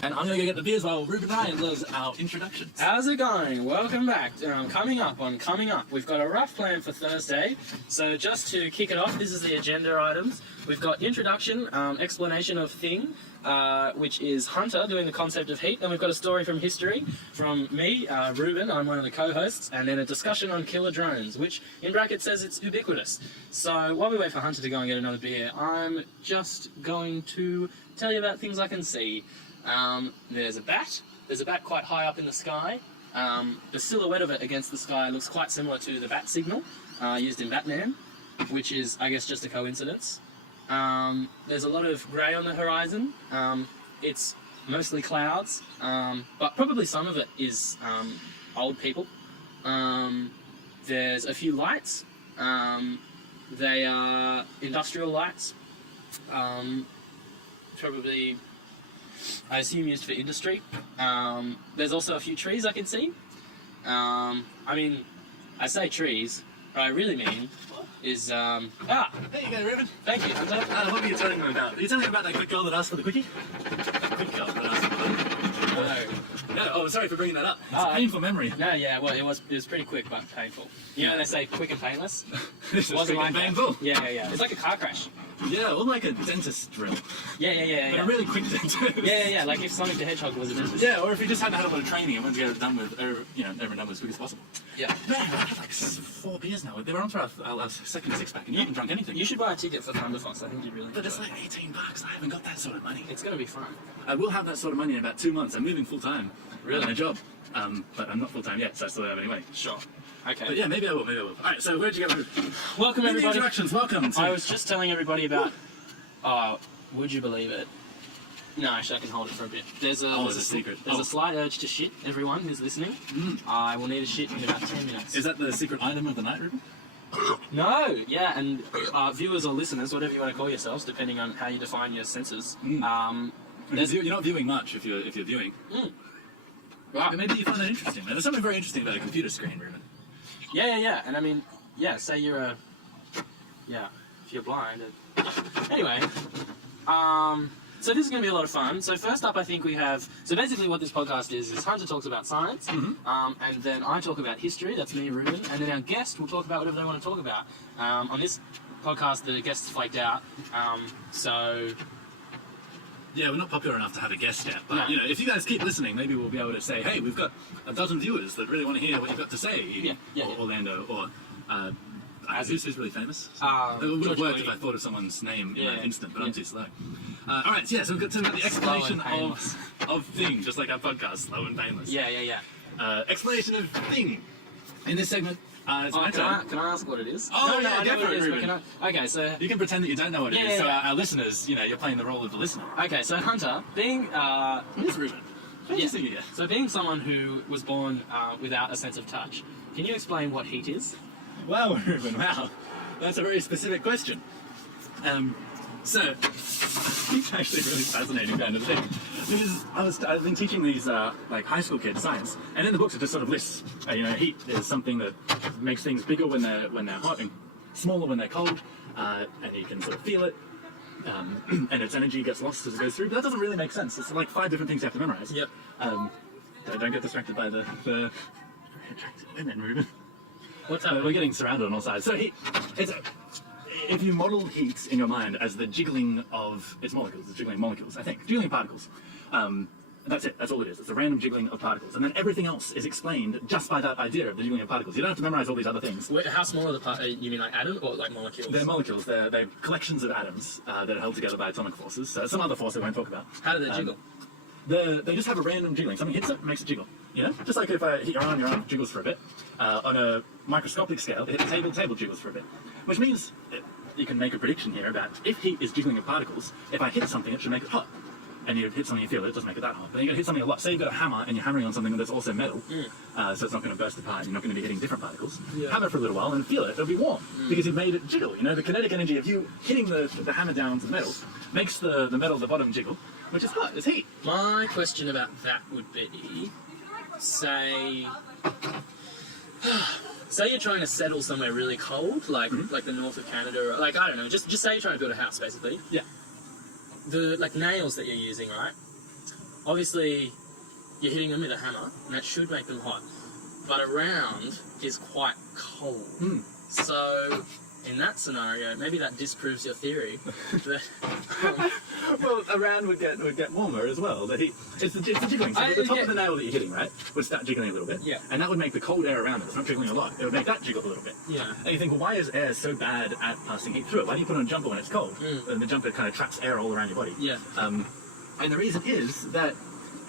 And I'm going to go get the beers while Reuben Ryan does our introductions. How's it going? Welcome back. Coming up, we've got a rough plan for Thursday. So just to kick it off, this is the agenda items. We've got introduction, explanation of thing, which is Hunter doing the concept of heat. Then we've got a story from history from me, Reuben, I'm one of the co-hosts, and then a discussion on killer drones, which in brackets says it's ubiquitous. So while we wait for Hunter to go and get another beer, I'm just going to tell you about things I can see. There's a bat. There's a bat quite high up in the sky. The silhouette of it against the sky looks quite similar to the bat signal used in Batman, which is, I guess, just a coincidence. There's a lot of grey on the horizon. It's mostly clouds, but probably some of it is old people. There's a few lights. They are industrial lights. Probably, I assume, used for industry. There's also a few trees I can see. I mean, I say trees, what I really mean is, There you go, Reuben. Thank you. What were you telling me about? Are you telling me about that quick girl that asked for the quickie? Quick girl that asked for the quickie? No, oh, sorry for bringing that up. It's a painful memory. No, yeah, well, it was pretty quick but painful. You know they say quick and painless? This is quick and painful. Yeah. It's like a car crash. Yeah, or like a dentist drill. Yeah. But a really quick dentist. Yeah, like if Sonic the Hedgehog was a dentist. Yeah, or if you just hadn't had a lot of training and wanted to get it done with, over and done with as quick as possible. Yeah. Man, I've had like 4 beers now. They were on for our second six-pack, and you haven't drunk anything. You should buy a ticket for Thunderfox. I think you'd really enjoy But it's it. like $18. I haven't got that sort of money. It's going to be fun. I will have that sort of money in about 2 months. I'm moving full-time. Really? On a job. But I'm not full-time yet, so I still have anyway. Sure. Okay. But yeah, maybe I will. Alright, so where'd you go? Welcome, everybody. Introductions, welcome. I was just telling everybody about... Oh, would you believe it? No, actually, I can hold it for a bit. There's a secret. There's a slight urge to shit, everyone who's listening. I will need a shit in about 10 minutes. Is that the secret item of the night, Reuben? No, yeah, and viewers or listeners, whatever you want to call yourselves, depending on how you define your senses. You're not viewing much if you're viewing. Right. But maybe you find that interesting. There's something very interesting about a computer screen, Reuben. Yeah, and I mean, yeah, say you're if you're blind. Anyway, so this is going to be a lot of fun. So first up, I think we have, so basically what this podcast is Hunter talks about science, and then I talk about history, that's me, Reuben, and then our guest will talk about whatever they want to talk about. On this podcast, the guests flaked out, so... Yeah, we're not popular enough to have a guest yet, but No. if you guys keep listening, maybe we'll be able to say, hey, we've got a dozen viewers that really want to hear what you've got to say, Yeah. Orlando, or who's really famous? It It would have worked if I thought of someone's name in an instant, but I'm too slow. Alright, so we've got to the explanation of thing, just like our podcast, slow and painless. Yeah. Explanation of thing. In this segment, it's my turn. Can I ask what it is? Oh, no, yeah, I know what it is, Reuben. but okay, so... You can pretend that you don't know what it is, Yeah. so our listeners, you're playing the role of the listener. Okay, so Hunter, being... Who's Reuben? Yeah. Here. So being someone who was born without a sense of touch, can you explain what heat is? Wow, Reuben, wow. That's a very specific question. So, it's actually a really fascinating kind of thing. Because I've been teaching these high school kids science, and in the books it just sort of lists, heat is something that makes things bigger when they're hot and smaller when they're cold, and you can sort of feel it, and its energy gets lost as it goes through. But that doesn't really make sense. It's like 5 different things you have to memorize. Yep. Don't get distracted by the very attractive women, Reuben. What's up? We're getting surrounded on all sides. So if you model heat in your mind as the jiggling of its molecules, the jiggling molecules, I think, jiggling particles, that's it. That's all it is. It's a random jiggling of particles, and then everything else is explained just by that idea of the jiggling of particles. You don't have to memorize all these other things. Wait, how small are the particles? You mean like atoms or like molecules? They're molecules. They're collections of atoms that are held together by atomic forces. So some other force I won't talk about. How do they jiggle? They just have a random jiggling. Something hits it, makes it jiggle. Just like if I hit your arm jiggles for a bit. On a microscopic scale, they hit the table jiggles for a bit. Which means you can make a prediction here about if heat is jiggling of particles, if I hit something, it should make it hot. And you hit something, you feel it, doesn't make it that hot. But you're going to hit something a lot. Say you've got a hammer and you're hammering on something that's also metal, so it's not going to burst apart, you're not going to be hitting different particles. Yeah. Hammer for a little while and feel it, it'll be warm, because you've made it jiggle. The kinetic energy of you hitting the hammer down onto the metal makes the metal at the bottom jiggle, which is hot, it's heat. My question about that would be, say you're trying to settle somewhere really cold, like the north of Canada, or like, I don't know, just say you're trying to build a house, basically. Yeah. The nails that you're using, right? obviously you're hitting them with a hammer, and that should make them hot. But a round is quite cold. So, in that scenario, maybe that disproves your theory. That, Well, a round would get warmer as well. It's the jiggling. So the top of the nail that you're hitting, right, would start jiggling a little bit. Yeah. And that would make the cold air around it. It's not jiggling a lot. It would make that jiggle a little bit. yeah. And you think, well, why is air so bad at passing heat through it? Why do you put on a jumper when it's cold? And the jumper kind of traps air all around your body. Yeah. And the reason is that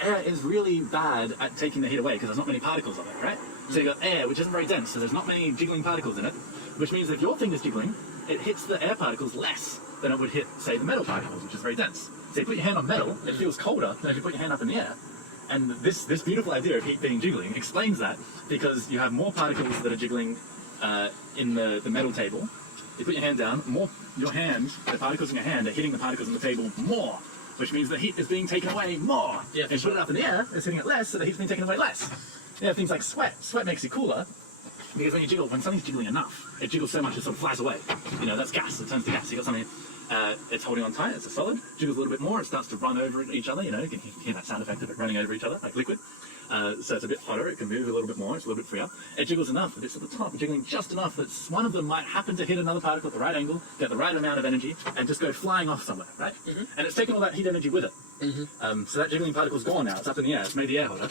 air is really bad at taking the heat away because there's not many particles of it, right? So you've got air, which isn't very dense, so there's not many jiggling particles in it, which means if your finger's jiggling, it hits the air particles less than it would hit, say, the metal particles, which is very dense. So you put your hand on metal, it feels colder than if you put your hand up in the air. And this beautiful idea of heat being jiggling explains that, because you have more particles that are jiggling in the metal table. You put your hand down, the particles in your hand are hitting the particles on the table more, which means the heat is being taken away more. Yeah, If you put it up in the air, it's hitting it less, so the heat's being taken away less. You have things like sweat. Sweat makes you cooler, because when something's jiggling enough, it jiggles so much it sort of flies away. You know, that's gas. It turns to gas. You got something, it's holding on tight. It's a solid. Jiggles a little bit more. It starts to run over each other. You know, you can hear that sound effect of it running over each other, like liquid. So it's a bit hotter. It can move a little bit more. It's a little bit freer. It jiggles enough. It's at the top, jiggling just enough that one of them might happen to hit another particle at the right angle, get the right amount of energy, and just go flying off somewhere, right? And it's taken all that heat energy with it. So that jiggling particle's gone now. It's up in the air. It's made the air hotter.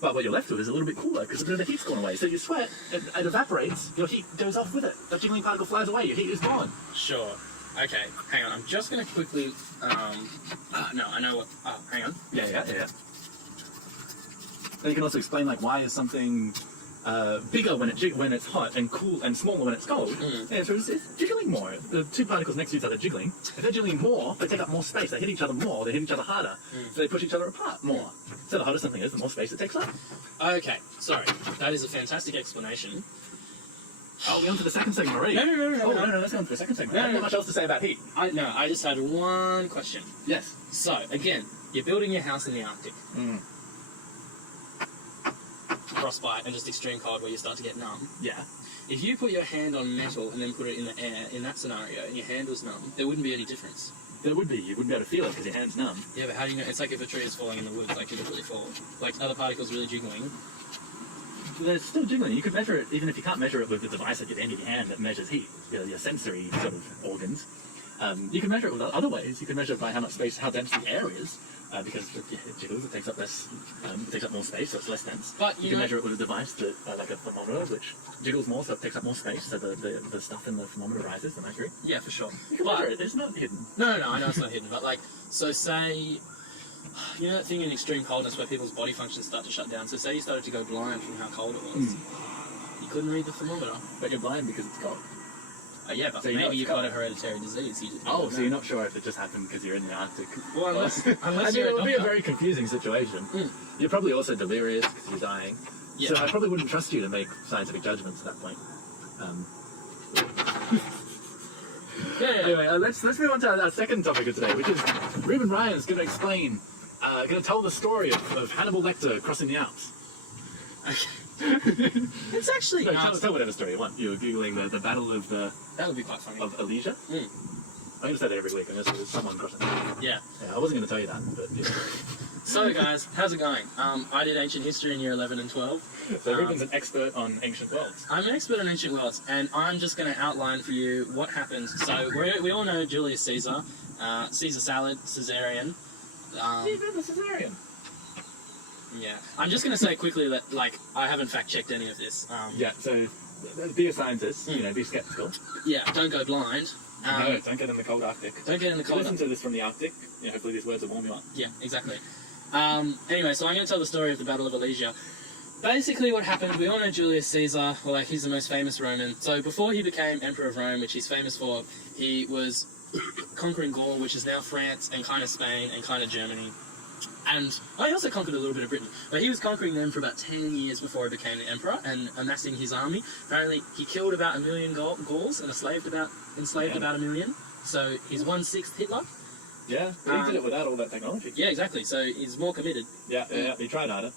But what you're left with is a little bit cooler because a bit of the heat's gone away. So you sweat, it evaporates, your heat goes off with it. That jiggling particle flies away, your heat is gone. Sure. Okay, hang on. I'm just going to quickly... no, I know what... Oh, hang on. Yeah. And you can also explain, like, why is something bigger when it's hot and cool and smaller when it's cold? Yeah, so it's jiggling more. The two particles next to each other jiggling. If they're jiggling more, they take up more space. They hit each other more. They hit each other harder. So they push each other apart more. So the hotter something is, the more space it takes up. Okay, sorry. That is a fantastic explanation. Oh, we're on to the second segment already. No. Let's go on to the second segment. I have not much else to say about heat. I just had one question. Yes. So, again, you're building your house in the Arctic. Frostbite and just extreme cold where you start to get numb. Yeah. If you put your hand on metal and then put it in the air, in that scenario, and your hand was numb, there wouldn't be any difference. There would be. You wouldn't be able to feel it because your hand's numb. Yeah, but how do you know? It's like if a tree is falling in the woods, like, it would really fall. Like, other particles really jiggling. They're still jiggling. You could measure it, even if you can't measure it with the device at the end of your hand that measures heat, your sensory sort of organs. You can measure it with other ways. You can measure it by how much space, how dense the air is, because it jiggles, it takes up less, it takes up more space, so it's less dense. But you can measure it with a device that, like a thermometer, which jiggles more, so it takes up more space, so the stuff in the thermometer rises, the mercury. Yeah, for sure. You can measure it. It's not hidden. No, I know it's not hidden, but like, so say, you know that thing in extreme coldness where people's body functions start to shut down. So say you started to go blind from how cold it was. You couldn't read the thermometer. But you're blind because it's cold. Yeah, but So maybe you've got a hereditary disease. You just so you're not sure if it just happened because you're in the Arctic. Well, unless it would be a very confusing situation. You're probably also delirious because you're dying. Yeah. So I probably wouldn't trust you to make scientific judgments at that point. Anyway, let's move on to our second topic of today, which is Reuben Ryan's going to explain, going to tell the story of Hannibal Lecter crossing the Alps. It's actually Tell whatever story you want. You were googling the Battle of that would be quite funny. Alesia. I'm going to say that every week unless there's someone crossing the Alps. Yeah, I wasn't going to tell you that, but yeah. So guys, how's it going? I did ancient history in year 11 and 12. So Reuben's an expert on ancient worlds. I'm an expert on ancient worlds, and I'm just going to outline for you what happens. So we all know Julius Caesar, Caesar salad, Caesarian. Caesarian. Yeah, I'm just going to say quickly that, like, I haven't fact-checked any of this. So be a scientist, be skeptical. Yeah, don't go blind. No, don't get in the cold Arctic. Don't get in the cold Listen to this from the Arctic. Hopefully these words will warm you up. Yeah, exactly. Anyway, so I'm going to tell the story of the Battle of Alesia. Basically what happened, we all know Julius Caesar, he's the most famous Roman. So before he became Emperor of Rome, which he's famous for, he was conquering Gaul, which is now France, and kind of Spain, and kind of Germany. And he also conquered a little bit of Britain. But he was conquering them for about 10 years before he became the emperor and amassing his army. Apparently, he killed about 1 million Gauls and enslaved about 1 million. So he's 1/6 Hitler. Yeah, but he did it without all that technology. Yeah, exactly. So he's more committed. Yeah, he tried harder.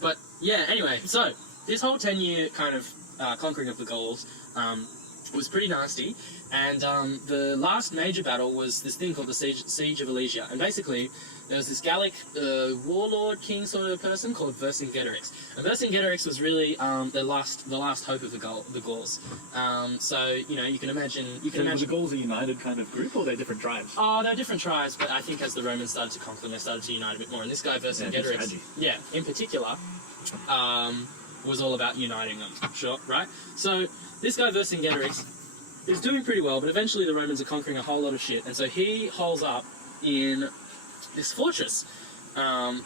But yeah, anyway, so this whole 10-year kind of conquering of the Gauls, was pretty nasty. And the last major battle was this thing called the Siege of Alesia. And basically, there was this Gallic warlord king sort of person called Vercingetorix. And Vercingetorix was really the last hope of the Gauls. So, you know, you can imagine... Were the Gauls a united kind of group, or they're different tribes? Oh, they're different tribes, but I think as the Romans started to conquer them, they started to unite a bit more. And this guy, Vercingetorix, in particular, was all about uniting them. Sure, right? So, this guy, Vercingetorix, is doing pretty well, but eventually the Romans are conquering a whole lot of shit, and so he holes up in this fortress. And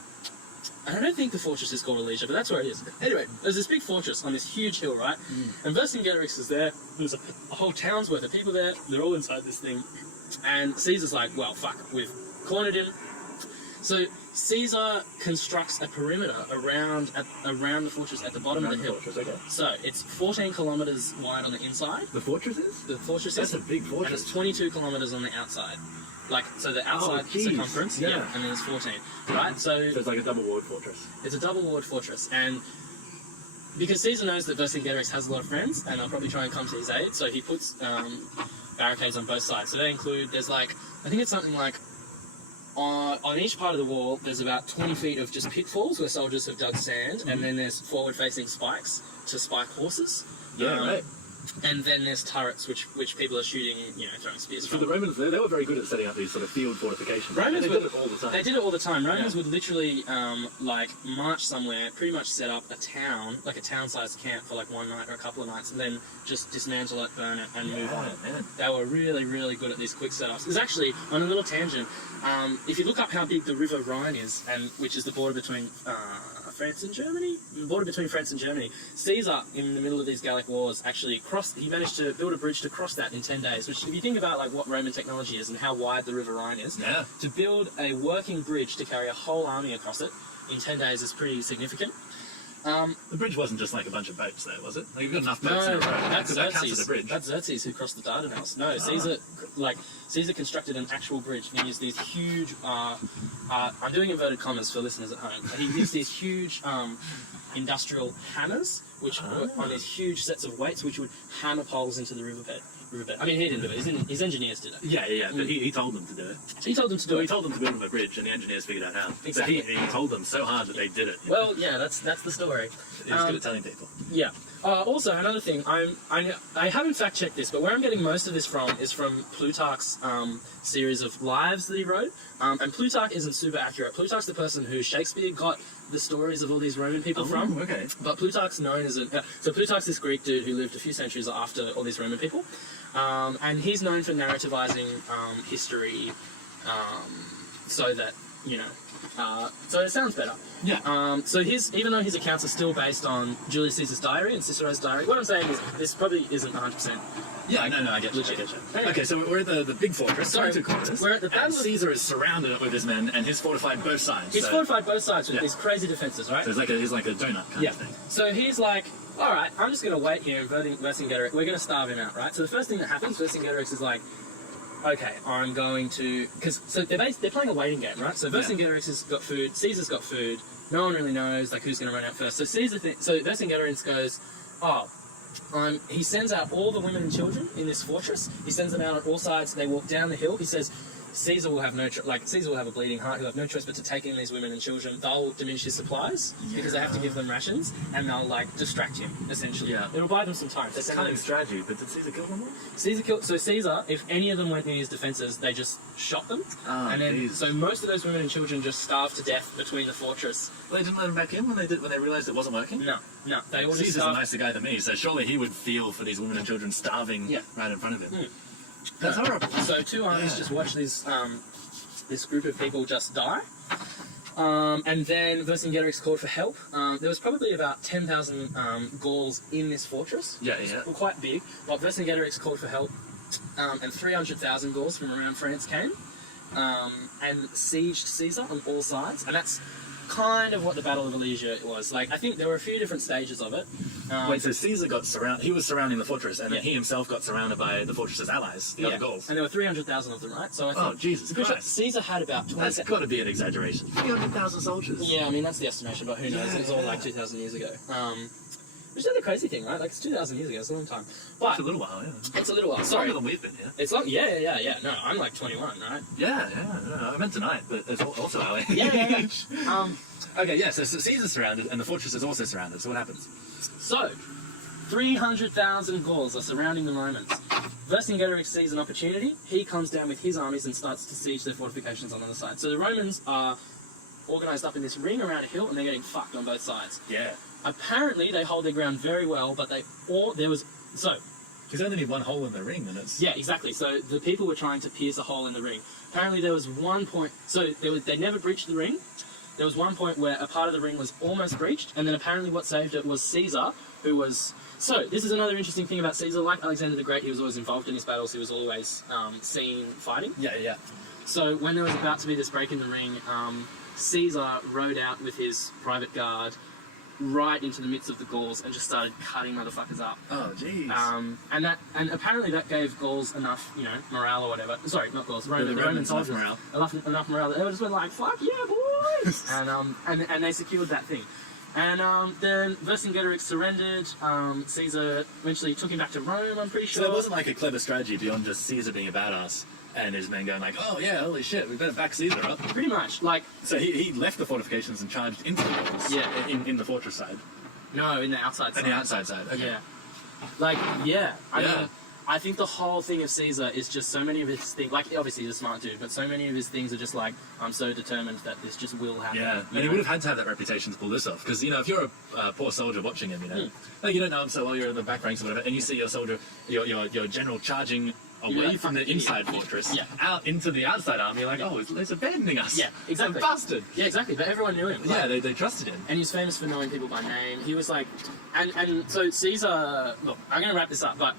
I don't think the fortress is called Alesia, but that's where it is. Anyway, there's this big fortress on this huge hill, right? And Vercingetorix is there. There's a whole town's worth of people there. They're all inside this thing. And Caesar's like, well, fuck, we've cornered him. So Caesar constructs a perimeter around the fortress at the bottom of the hill. Okay. So it's 14 kilometers wide on the inside. The fortress is? The fortress That's is. a big fortress. And it's 22 kilometers on the outside. Like, so the outside circumference, yeah, and then it's 14, right? So it's like a double-walled fortress. It's a double-walled fortress, and because Caesar knows that Vercingetorix has a lot of friends, and they'll probably try and come to his aid, so he puts barricades on both sides. So they include, there's like, I think it's something like, on each part of the wall, there's about 20 feet of just pitfalls where soldiers have dug sand, and then there's forward-facing spikes to spike horses. Yeah, right. And then there's turrets which people are shooting, you know, throwing spears For from. the Romans, they were very good at setting up these sort of field fortifications. Romans they did it all the time. They did it all the time. Romans would literally, like, march somewhere, pretty much set up a town, like a town-sized camp for like one night or a couple of nights, and then just dismantle it, burn it, and move on. Man. They were really, really good at these quick setups. There's actually, on a little tangent, if you look up how big the River Rhine is, and which is the border between France and Germany? The border between France and Germany. Caesar, in the middle of these Gallic wars, actually he managed to build a bridge to cross that in 10 days, which, if you think about like what Roman technology is and how wide the River Rhine is, to build a working bridge to carry a whole army across it in 10 days is pretty significant. The bridge wasn't just like a bunch of boats there, was it? Like, you've got enough boats No, in a row. that's That counts as a Xerxes. bridge. That's Xerxes who crossed the Dardanelles. No, Caesar constructed an actual bridge. He used these huge, I'm doing inverted commas for listeners at home. He used these huge industrial hammers, which were on these huge sets of weights, which would hammer poles into the riverbed. I mean, he didn't do it. His engineers did it. Yeah, but he told them to do it. He told them to do He it. told them to build them a bridge, and the engineers figured out how. Exactly. So he told them so hard that they did it. Well, yeah, that's the story. He was good at telling people. Yeah. Also, another thing, I haven't fact checked this, but where I'm getting most of this from is from Plutarch's series of lives that he wrote. And Plutarch isn't super accurate. Plutarch's the person who Shakespeare got the stories of all these Roman people from. Okay. But Plutarch's known as so Plutarch's this Greek dude who lived a few centuries after all these Roman people, and he's known for narrativizing history, so that so it sounds better. Yeah. So even though his accounts are still based on Julius Caesar's diary and Cicero's diary, what I'm saying is this probably isn't 100%. Yeah, no, I get you. Okay, so we're at the big fortress. Sorry, 22 kilometers. we're at the Battle and of... Caesar is surrounded with his men, and he's fortified both sides. He's fortified both sides with these crazy defenses, right? So he's like a donut kind of thing. So he's like, all right, I'm just going to wait here and Vercingetorix, we're going to starve him out, right? So the first thing that happens, Vercingetorix is like, okay, I'm going to... So they're playing a waiting game, right? So Vercingetorix has got food, Caesar's got food, no one really knows like who's going to run out first. So Vercingetorix goes, he sends out all the women and children in this fortress. He sends them out on all sides. They walk down the hill. He says, Caesar will have Caesar will have a bleeding heart. He'll have no choice but to take in these women and children. They'll diminish his supplies because they have to give them rations, and they'll distract him essentially. Yeah. It'll buy them some time. It's a cunning strategy, but did Caesar kill them all? Caesar, if any of them went near his defences, they just shot them. So most of those women and children just starved to death between the fortress. Well, they didn't let them back in when they realised it wasn't working? No. They all just Caesar's a nicer guy than me, so surely he would feel for these women and children starving right in front of him. That's horrible. So two armies just watch this group of people just die. And then Vercingetorix called for help. There was probably about 10,000 Gauls in this fortress. Yeah. Well, quite big. But Vercingetorix called for help. And 300,000 Gauls from around France came and sieged Caesar on all sides. And that's kind of what the Battle of Alesia was. I think there were a few different stages of it. Wait, so Caesar got surrounded, he was surrounding the fortress, and then he himself got surrounded by the fortress's allies, the other Gauls. And there were 300,000 of them, right? So I think Jesus Christ. Caesar had about 20... That's got to be an exaggeration. 300,000 soldiers. Yeah, I mean, that's the estimation, but who knows? It was all 2,000 years ago. Which is the crazy thing, right? Like, it's 2,000 years ago. It's a long time. But It's a little while, yeah. it's a little while. It's Sorry. longer than we've been here. It's long. Yeah. No, I'm like 21, right? Yeah. I meant tonight, but it's also our age. Yeah. Okay, yeah, so Caesar's surrounded, and the fortress is also surrounded, so what happens? So, 300,000 Gauls are surrounding the Romans. Vercingetorix sees an opportunity. He comes down with his armies and starts to siege their fortifications on the other side. So the Romans are organised up in this ring around a hill, and they're getting fucked on both sides. Yeah. Apparently, they hold their ground very well, but because they only need one hole in the ring, and it's... Yeah, exactly. So the people were trying to pierce a hole in the ring. Apparently, there was one point. So they never breached the ring. There was one point where a part of the ring was almost breached, and then apparently what saved it was Caesar, who was... So, this is another interesting thing about Caesar. Like Alexander the Great, he was always involved in his battles. He was always seen fighting. Yeah. So, when there was about to be this break in the ring, Caesar rode out with his private guard right into the midst of the Gauls and just started cutting motherfuckers up. Oh, jeez. And apparently that gave Gauls enough, morale or whatever. Sorry, not Gauls. Roman soldiers. Enough morale. They just went like, "Fuck yeah, boys!" and they secured that thing. And then Vercingetorix surrendered. Caesar eventually took him back to Rome, I'm pretty sure. So there wasn't like a clever strategy beyond just Caesar being a badass and his men going like, "Oh yeah, holy shit, we better back Caesar up." Pretty much, like... So he left the fortifications and charged into the walls. Yeah. In the fortress side. No, in the outside side. On the outside side, okay. Yeah. I mean, I think the whole thing of Caesar is just so many of his things, like, obviously he's a smart dude, but so many of his things are just like, I'm so determined that this just will happen. Yeah, and he would have had to have that reputation to pull this off, because, if you're a poor soldier watching him, like, you don't know him so well, you're in the back ranks or whatever, and you see your soldier, your general charging away from the inside fortress, out into the outside army, you're like, oh, it's abandoning us. Yeah, exactly. It's a bastard. Yeah, exactly, but everyone knew him. Like, they trusted him. And he was famous for knowing people by name. He was like, and so Caesar, look, I'm going to wrap this up, but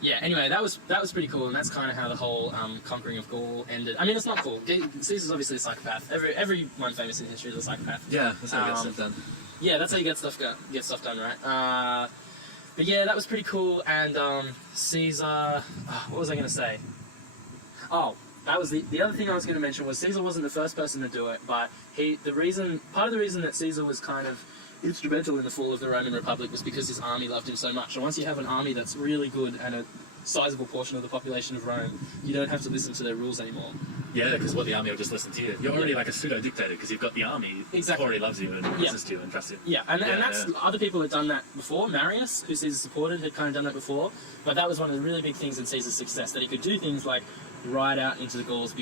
yeah, anyway, that was pretty cool, and that's kind of how the whole conquering of Gaul ended. I mean, it's not cool. Caesar's obviously a psychopath. Everyone famous in history is a psychopath. Yeah, that's how he gets stuff done. Yeah, that's how you get stuff done, right? But yeah, that was pretty cool, and Caesar... what was I going to say? Oh, that was the other thing I was going to mention was Caesar wasn't the first person to do it, but part of the reason that Caesar was kind of instrumental in the fall of the Roman Republic was because his army loved him so much. And once you have an army that's really good and a sizable portion of the population of Rome, you don't have to listen to their rules anymore. Yeah, because the army will just listen to you. You're already like a pseudo-dictator because you've got the army that already loves you and listens to you and trusts you. Yeah, and that's other people had done that before. Marius, who Caesar supported, had kind of done that before. But that was one of the really big things in Caesar's success, that he could do things like ride out into the Gauls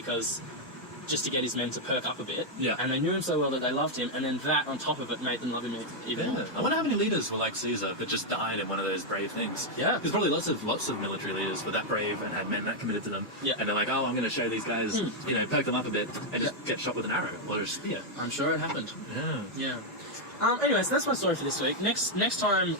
just to get his men to perk up a bit. Yeah. And they knew him so well that they loved him, and then that on top of it made them love him even more. I wonder how many leaders were like Caesar but just died in one of those brave things. Yeah. There's probably lots of military leaders were that brave and had men that committed to them. Yeah. And they're like, oh, I'm going to show these guys, perk them up a bit and just get shot with an arrow or a spear. I'm sure it happened. Yeah. Yeah. Anyways, that's my story for this week. Next time,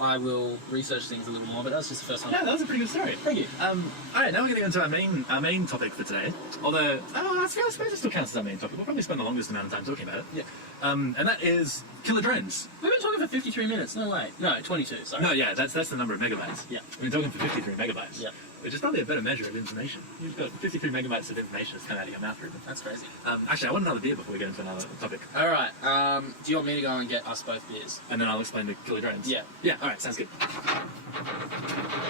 I will research things a little more, but that's just the first one. Yeah, that was a pretty good story. Thank you. All right, now we're going to go into our main topic for today. Although, I suppose it still counts as our main topic. We'll probably spend the longest amount of time talking about it. Yeah. And that is killer drones. We've been talking for 53 minutes. No way. No, 22. Sorry. No, yeah, that's the number of megabytes. Yeah. We've been talking for 53 megabytes. Yeah. Which is probably a better measure of information. You've got 53 megabytes of information that's come out of your mouth, Reuben. That's crazy. Actually, I want another beer before we get into another topic. All right. Do you want me to go and get us both beers? And then I'll explain the killer drones. Yeah. Yeah, alright, sounds good.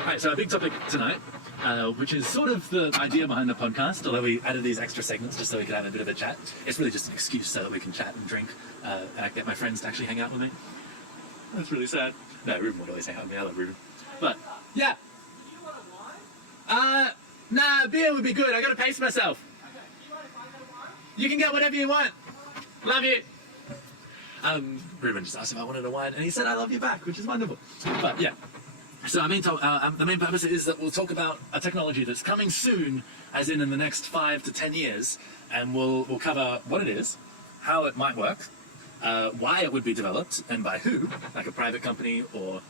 Alright, so our big topic tonight, which is sort of the idea behind the podcast, although we added these extra segments just so we could have a bit of a chat. It's really just an excuse so that we can chat and drink, and I get my friends to actually hang out with me. That's really sad. No, Reuben would always hang out with me. I love Reuben. But, yeah. Nah, beer would be good. I gotta pace myself. You can get whatever you want. Love you. Reuben just asked if I wanted a wine, and he said I love you back, which is wonderful. But yeah, so the main purpose is that we'll talk about a technology that's coming soon, as in the next 5 to 10 years, and we'll cover what it is, how it might work, why it would be developed, and by who, like a private company, or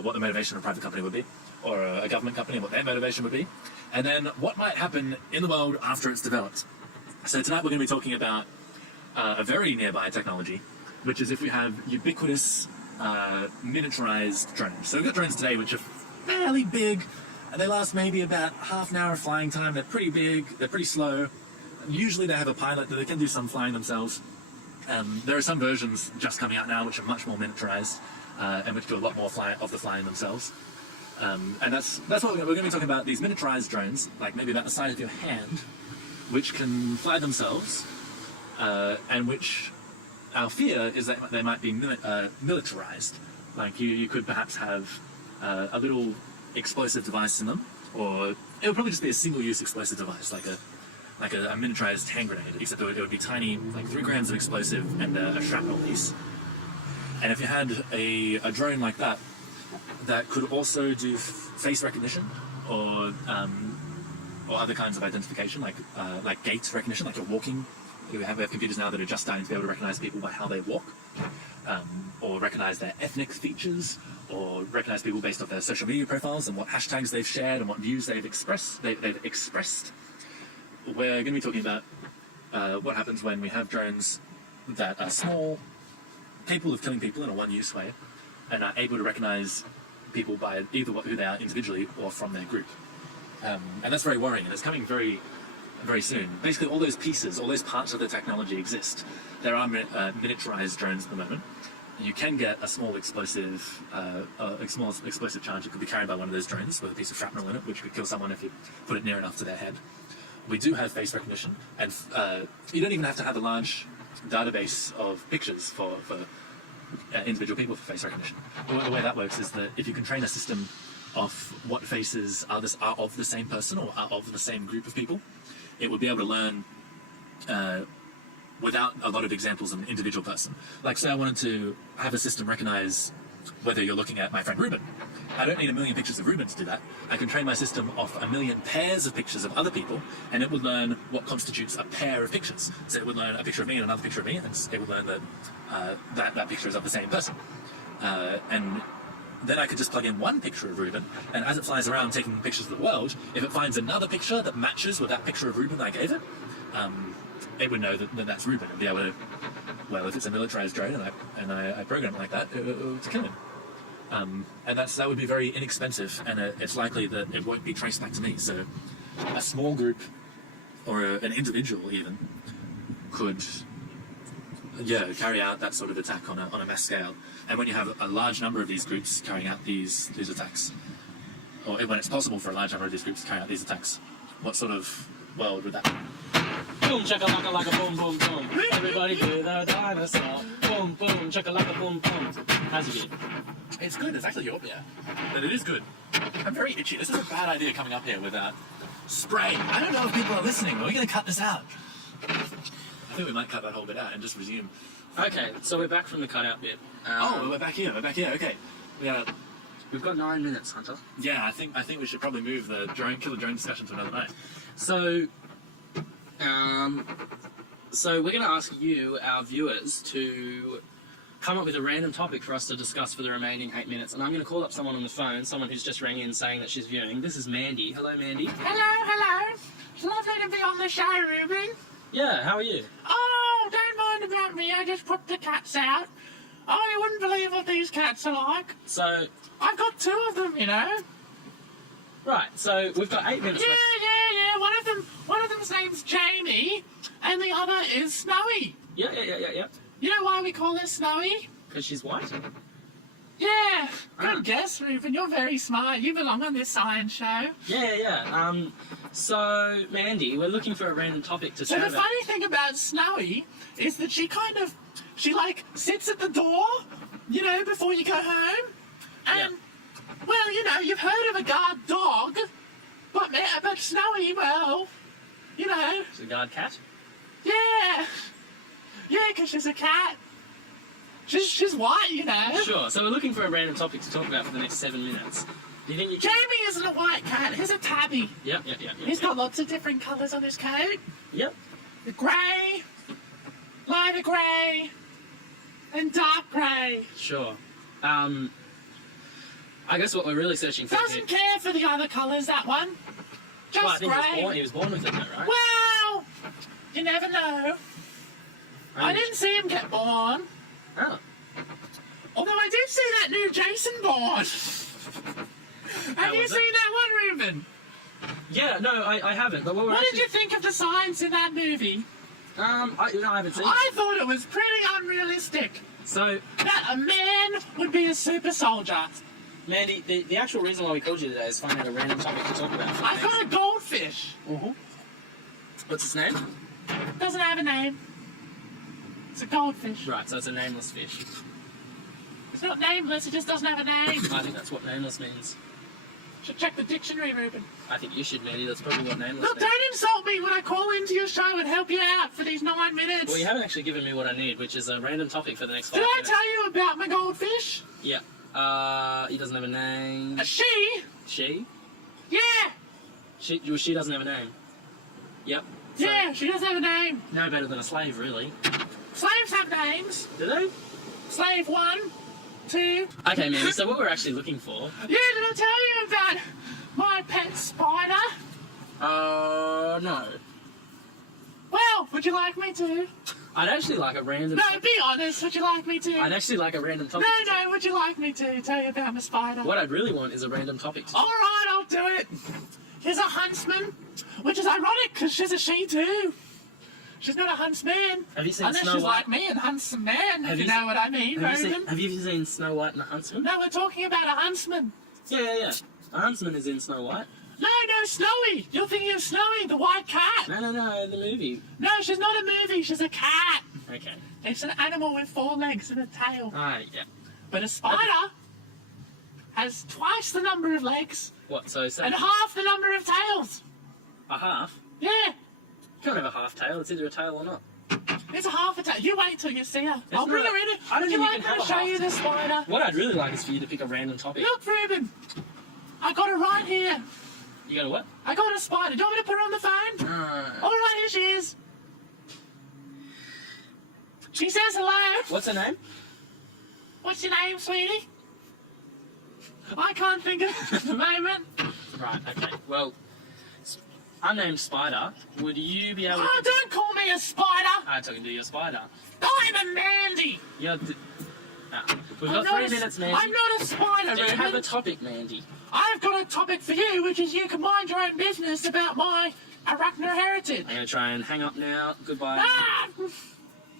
what the motivation of a private company would be, or a government company, and what their motivation would be, and then what might happen in the world after it's developed. So tonight we're going to be talking about a very nearby technology, which is if we have ubiquitous, miniaturized drones. So we've got drones today which are fairly big, and they last maybe about half an hour of flying time. They're pretty big, they're pretty slow. Usually they have a pilot that they can do some flying themselves. There are some versions just coming out now which are much more miniaturized. and which do a lot more of the flying themselves. And that's what we're going to be talking about, these miniaturized drones, like maybe about the size of your hand, which can fly themselves, and which our fear is that they might be militarized. Like you could perhaps have a little explosive device in them, or it would probably just be a single-use explosive device, like a miniaturized hand grenade, except it would be tiny, like 3 grams of explosive and a shrapnel piece. And if you had a drone like that, that could also do face recognition or other kinds of identification, like gait recognition, like you're walking. We have computers now that are just starting to be able to recognize people by how they walk, or recognize their ethnic features, or recognize people based off their social media profiles and what hashtags they've shared and what views they've expressed. We're going to be talking about what happens when we have drones that are small, capable of killing people in a one-use way, and are able to recognize people by either who they are individually or from their group. And that's very worrying, and it's coming very, very soon. Basically, all those pieces, all those parts of the technology exist. There are miniaturized drones at the moment. You can get a small explosive charge that could be carried by one of those drones with a piece of shrapnel in it, which could kill someone if you put it near enough to their head. We do have face recognition, and you don't even have to have a large database of pictures for individual people for face recognition. The way that works is that if you can train a system of what faces are of the same person or are of the same group of people, it would be able to learn without a lot of examples of an individual person. Like, say I wanted to have a system recognize whether you're looking at my friend Reuben. I don't need 1 million pictures of Reuben to do that. I can train my system off 1 million pairs of pictures of other people, and it would learn what constitutes a pair of pictures. So it would learn a picture of me and another picture of me, and it would learn that that picture is of the same person. And then I could just plug in one picture of Reuben, and as it flies around taking pictures of the world, if it finds another picture that matches with that picture of Reuben that I gave it, it would know that that's Reuben and be able to, well, if it's a militarized drone and I program it like that, to kill him. And that would be very inexpensive, and it's likely that it won't be traced back to me. So a small group or an individual even could carry out that sort of attack on a mass scale. And when you have a large number of these groups carrying out these attacks, or when it's possible for a large number of these groups to carry out these attacks, what sort of world would that be? Boom, chakalaka laka boom, boom, boom. Everybody do the dinosaur. Boom, boom, chakalaka boom, boom. How's it been? It's good. It's actually your beer. But it is good. I'm very itchy. This is a bad idea coming up here without spray. I don't know if people are listening. Are we going to cut this out? I think we might cut that whole bit out and just resume. Okay, so we're back from the cutout bit. We're back here. Okay. We've got 9 minutes, Hunter. Yeah, I think we should probably move the killer drone discussion to another night. So we're going to ask you, our viewers, to come up with a random topic for us to discuss for the remaining 8 minutes. And I'm going to call up someone on the phone, someone who's just rang in saying that she's viewing. This is Mandy. Hello, Mandy. Hello. It's lovely to be on the show, Reuben. Yeah, how are you? Oh, don't mind about me. I just put the cats out. Oh, you wouldn't believe what these cats are like. So... I've got 2 of them, you know. Right, so we've got 8 minutes left. Yeah. One of them's name's Jamie, and the other is Snowy. Yeah. You know why we call her Snowy? Because she's white? Yeah. Good guess, Reuben. You're very smart. You belong on this science show. Yeah. So, Mandy, we're looking for a random topic to chat So about. the funny thing about Snowy is that she sits at the door, you know, before you go home. And, well, you know, you've heard of a guard dog, but Snowy, well, you know. She's a guard cat? Yeah, because she's a cat. She's white, you know. Sure, so we're looking for a random topic to talk about for the next 7 minutes. Do you think you can... Jamie isn't a white cat, he's a tabby. Yep. He's got lots of different colours on his coat. Yep. The grey, lighter grey, and dark grey. Sure. I guess what we're really searching for Doesn't care for the other colours, that one. Just well, I think grey. he was born with it, though, right? Well, you never know. I didn't see him get born. Oh. Although I did see that new Jason born. Have you seen that one, Reuben? Yeah, no, I haven't. But What did you think of the science in that movie? I haven't seen it. I thought it was pretty unrealistic So, that a man would be a super soldier. Mandy, the actual reason why we called you today is finding a random topic to talk about. I've got a goldfish. What's its name? Doesn't have a name. It's a goldfish. Right, so it's a nameless fish. It's not nameless, it just doesn't have a name. I think that's what nameless means. Should check the dictionary, Reuben. I think you should, Mandy. That's probably what nameless Look, means. don't insult me when I call into your show and help you out for these 9 minutes. Well, you haven't actually given me what I need, which is a random topic for the next 5 Did I minutes. tell you about my goldfish? Yeah. He doesn't have a name. A she? She? Yeah. She doesn't have a name. Yep. So, Yeah, she doesn't have a name. no better than a slave, really. Slaves have names. Do they? Slave 1, 2. Okay, Mandy, so what we're actually looking for... Yeah, did I tell you about my pet spider? No. Well, would you like me to? I'd actually like a random... No, be honest, would you like me to? I'd actually like a random topic. No, would you like me to tell you about my spider? What I'd really want is a random topic. Alright, I'll do it. Here's a huntsman, which is ironic because she's a she too. She's not a huntsman. Have you seen Unless Snow she's White? like me and hunts some man, Have if you you know what I mean, Reuben. Have you seen Snow White and the Huntsman? No, we're talking about a huntsman. Yeah. A huntsman is in Snow White. No, Snowy. You're thinking of Snowy, the white cat. No, the movie. No, she's not a movie. She's a cat. Okay. It's an animal with 4 legs and a tail. Yeah. But a spider has twice the number of legs What, so and half the number of tails. a half? Yeah, You can't have a half tail. It's either a tail or not. it's a half a tail. You wait till you see her. I'll not bring a- her in. I don't Would you even like me have to a show half you the spider? What I'd really like is for you to pick a random topic. Look, Reuben. I got her right here. You got a what? I got a spider. Do you want me to put her on the phone? All right, here she is. She says hello. What's her name? What's your name, sweetie? I can't think of it at the moment. Right, okay. Well, I'm named Spider. Would you be able to... Oh, don't call me a spider. I'm talking to your spider. I'm a Mandy. We've I'm got not 3 a- minutes, Mandy. I'm not a spider, Do you have a Reuben. topic, Mandy? I've got a topic for you, which is you can mind your own business about my arachno heritage. I'm going to try and hang up now. Goodbye. Ah!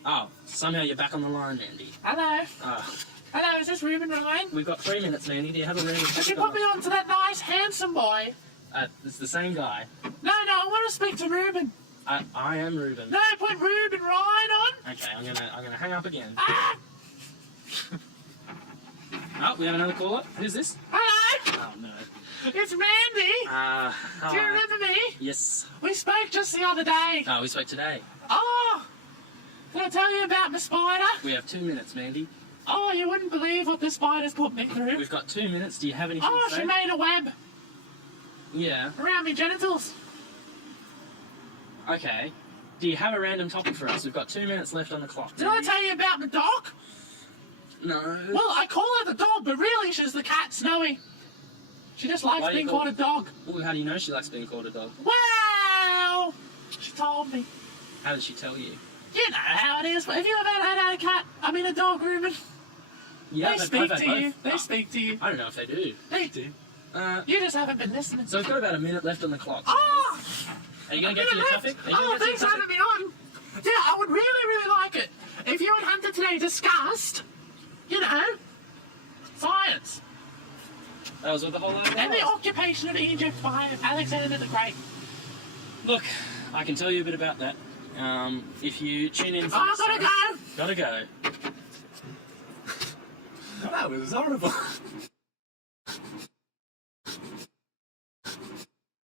Oh, somehow you're back on the line, Mandy. Hello. Oh, Hello, is this Reuben Ryan? we've got 3 minutes, Mandy. Do you have a random Could you topic? put me on to that nice, handsome boy? It's the same guy. No, I want to speak to Reuben. I am Reuben. No, put Reuben Ryan on. Okay, I'm gonna hang up again. Ah! Oh, we have another caller. Who's this? Hello, Oh no. it's Mandy. Do you Hi. remember me? Yes. We spoke just the other day. Oh, we spoke today. Oh, did I tell you about my spider? We have 2 minutes, Mandy. Oh, you wouldn't believe what the spider's put me through. We've got 2 minutes. Do you have anything Oh, to say? she made a web Yeah. around me genitals. Okay. Do you have a random topic for us? We've got 2 minutes left on the clock. Did I tell you about my dog? No. Well, I call her the dog, but really she's the cat, Snowy. She just likes Why do you being call- called a dog. Well, how do you know she likes being called a dog? Wow! She told me. How did she tell you? You know how it is. Have you ever had a cat? I mean, a dog, Reuben? Yeah, They but speak I've had to you. both. They speak to you. I don't know if they do. They do. Uh, You just haven't been listening. so we've got about a minute left on the clock. Oh! Are you going to get to your topic? Are you Oh, gonna get thanks to for your having topic? me on. Yeah, I would really like it if you and Hunter today discussed, science That was what the whole other and the was. occupation of Egypt by Alexander the Great. Look, I can tell you a bit about that. If you tune in for Oh, this gotta time- go. Gotta go. That was horrible.